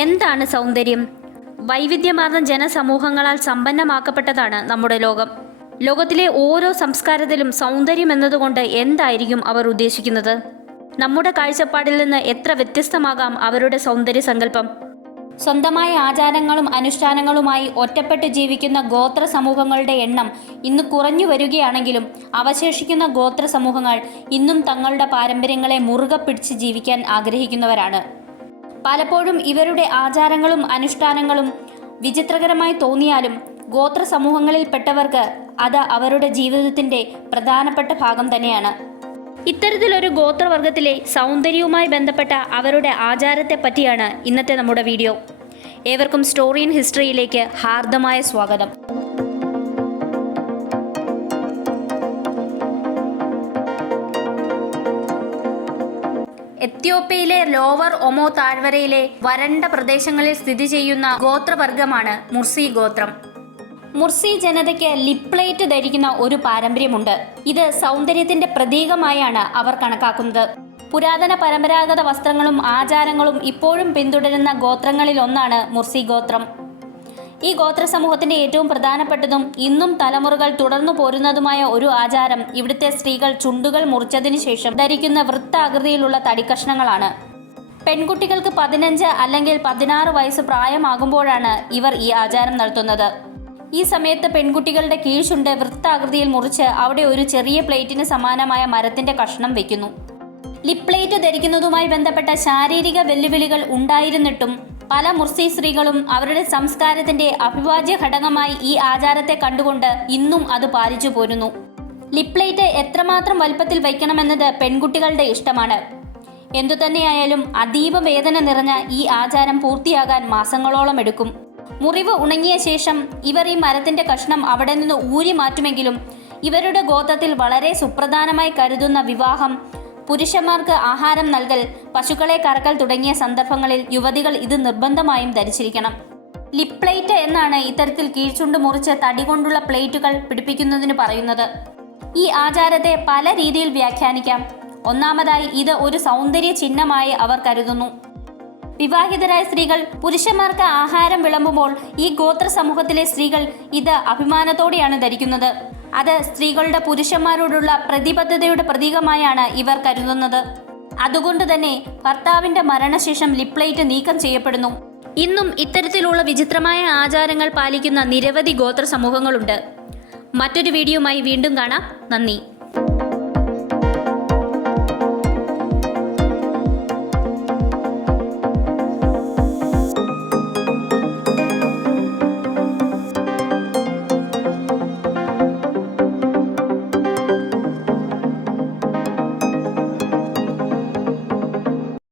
എന്താണ് സൗന്ദര്യം? വൈവിധ്യമാർന്ന ജനസമൂഹങ്ങളാൽ സമ്പന്നമാക്കപ്പെട്ടതാണ് നമ്മുടെ ലോകം. ലോകത്തിലെ ഓരോ സംസ്കാരത്തിലും സൗന്ദര്യം എന്നതുകൊണ്ട് എന്തായിരിക്കും അവർ ഉദ്ദേശിക്കുന്നത്? നമ്മുടെ കാഴ്ചപ്പാടിൽ നിന്ന് എത്ര വ്യത്യസ്തമാകാം അവരുടെ സൗന്ദര്യ സങ്കല്പം? സ്വന്തമായ ആചാരങ്ങളും അനുഷ്ഠാനങ്ങളുമായി ഒറ്റപ്പെട്ട് ജീവിക്കുന്ന ഗോത്ര സമൂഹങ്ങളുടെ എണ്ണം ഇന്ന് കുറഞ്ഞു വരികയാണെങ്കിലും അവശേഷിക്കുന്ന ഗോത്ര സമൂഹങ്ങൾ ഇന്നും തങ്ങളുടെ പാരമ്പര്യങ്ങളെ മുറുകെ പിടിച്ച് ജീവിക്കാൻ ആഗ്രഹിക്കുന്നവരാണ്. പലപ്പോഴും ഇവരുടെ ആചാരങ്ങളും അനുഷ്ഠാനങ്ങളും വിചിത്രകരമായി തോന്നിയാലും ഗോത്ര സമൂഹങ്ങളിൽപ്പെട്ടവർക്ക് അത് അവരുടെ ജീവിതത്തിൻ്റെ പ്രധാനപ്പെട്ട ഭാഗം തന്നെയാണ്. ഇത്തരത്തിലൊരു ഗോത്രവർഗത്തിലെ സൗന്ദര്യവുമായി ബന്ധപ്പെട്ട അവരുടെ ആചാരത്തെ പറ്റിയാണ് ഇന്നത്തെ നമ്മുടെ വീഡിയോ. ഏവർക്കും സ്റ്റോറി ഇൻ ഹിസ്റ്ററിയിലേക്ക് ഹാർദമായ സ്വാഗതം. എത്യോപ്യയിലെ ലോവർ ഒമോ താഴ്വരയിലെ വരണ്ട പ്രദേശങ്ങളിൽ സ്ഥിതി ചെയ്യുന്ന ഗോത്രവർഗമാണ് മുർസി ഗോത്രം. മുർസി ജനതയ്ക്ക് ലിപ്പ്ലേറ്റ് ധരിക്കുന്ന ഒരു പാരമ്പര്യമുണ്ട്. ഇത് സൗന്ദര്യത്തിന്റെ പ്രതീകമായാണ് അവർ കണക്കാക്കുന്നത്. പുരാതന പരമ്പരാഗത വസ്ത്രങ്ങളും ആചാരങ്ങളും ഇപ്പോഴും പിന്തുടരുന്ന ഗോത്രങ്ങളിൽ ഒന്നാണ് മുർസി ഗോത്രം. ഈ ഗോത്ര സമൂഹത്തിന്റെ ഏറ്റവും പ്രധാനപ്പെട്ടതും ഇന്നും തലമുറകൾ തുടർന്നു പോരുന്നതുമായ ഒരു ആചാരം ഇവിടുത്തെ സ്ത്രീകൾ ചുണ്ടുകൾ മുറിച്ചതിനു ശേഷം ധരിക്കുന്ന വൃത്താകൃതിയിലുള്ള തടിക്കഷ്ണങ്ങളാണ്. പെൺകുട്ടികൾക്ക് 15 അല്ലെങ്കിൽ 16 വയസ്സ് പ്രായമാകുമ്പോഴാണ് ഇവർ ഈ ആചാരം നടത്തുന്നത്. ഈ സമയത്ത് പെൺകുട്ടികളുടെ കീഴ്ചുണ്ട് വൃത്താകൃതിയിൽ മുറിച്ച് അവിടെ ഒരു ചെറിയ പ്ലേറ്റിന് സമാനമായ മരത്തിന്റെ കഷ്ണം വെക്കുന്നു. ലിപ് പ്ലേറ്റ് ധരിക്കുന്നതുമായി ബന്ധപ്പെട്ട ശാരീരിക വെല്ലുവിളികൾ ഉണ്ടായിരുന്നിട്ടും പല മുർസി സ്ത്രീകളും അവരുടെ സംസ്കാരത്തിന്റെ അവിഭാജ്യ ഘടകമായി ഈ ആചാരത്തെ കണ്ടുകൊണ്ട് ഇന്നും അത് പാലിച്ചു പോരുന്നു. ലിപ് പ്ലേറ്റ് എത്രമാത്രം വലുപ്പത്തിൽ വയ്ക്കണമെന്നത് പെൺകുട്ടികളുടെ ഇഷ്ടമാണ്. എന്തുതന്നെയായാലും അതീവ വേദന നിറഞ്ഞ ഈ ആചാരം പൂർത്തിയാകാൻ മാസങ്ങളോളം എടുക്കും. മുറിവ് ഉണങ്ങിയ ശേഷം ഇവർ ഈ മരത്തിന്റെ കഷ്ണം അവിടെ നിന്ന് ഊരി മാറ്റുമെങ്കിലും ഇവരുടെ ഗോത്രത്തിൽ വളരെ സുപ്രധാനമായി കരുതുന്ന വിവാഹം, പുരുഷന്മാർക്ക് ആഹാരം നൽകൽ, പശുക്കളെ കറക്കൽ തുടങ്ങിയ സന്ദർഭങ്ങളിൽ യുവതികൾ ഇത് നിർബന്ധമായും ധരിച്ചിരിക്കണം. ലിപ് പ്ലേറ്റ് എന്നാണ് ഇത്തരത്തിൽ കീഴ്ചുണ്ട് മുറിച്ച് തടി കൊണ്ടുള്ള പ്ലേറ്റുകൾ പിടിപ്പിക്കുന്നതിന് പറയുന്നത്. ഈ ആചാരത്തെ പല രീതിയിൽ വ്യാഖ്യാനിക്കാം. ഒന്നാമതായി ഇത് ഒരു സൗന്ദര്യ ചിഹ്നമായി അവർ കരുതുന്നു. വിവാഹിതരായ സ്ത്രീകൾ പുരുഷന്മാർക്ക് ആഹാരം വിളമ്പുമ്പോൾ ഈ ഗോത്ര സമൂഹത്തിലെ സ്ത്രീകൾ ഇത് അഭിമാനത്തോടെയാണ് ധരിക്കുന്നത്. അത് സ്ത്രീകളുടെ പുരുഷന്മാരോടുള്ള പ്രതിബദ്ധതയുടെ പ്രതീകമായാണ് ഇവർ കരുതുന്നത്. അതുകൊണ്ട് തന്നെ ഭർത്താവിന്റെ മരണശേഷം ലിപ് പ്ലേറ്റ് നീക്കം ചെയ്യപ്പെടുന്നു. ഇന്നും ഇത്തരത്തിലുള്ള വിചിത്രമായ ആചാരങ്ങൾ പാലിക്കുന്ന നിരവധി ഗോത്ര സമൂഹങ്ങളുണ്ട്. മറ്റൊരു വീഡിയോയുമായി വീണ്ടും കാണാം. നന്ദി.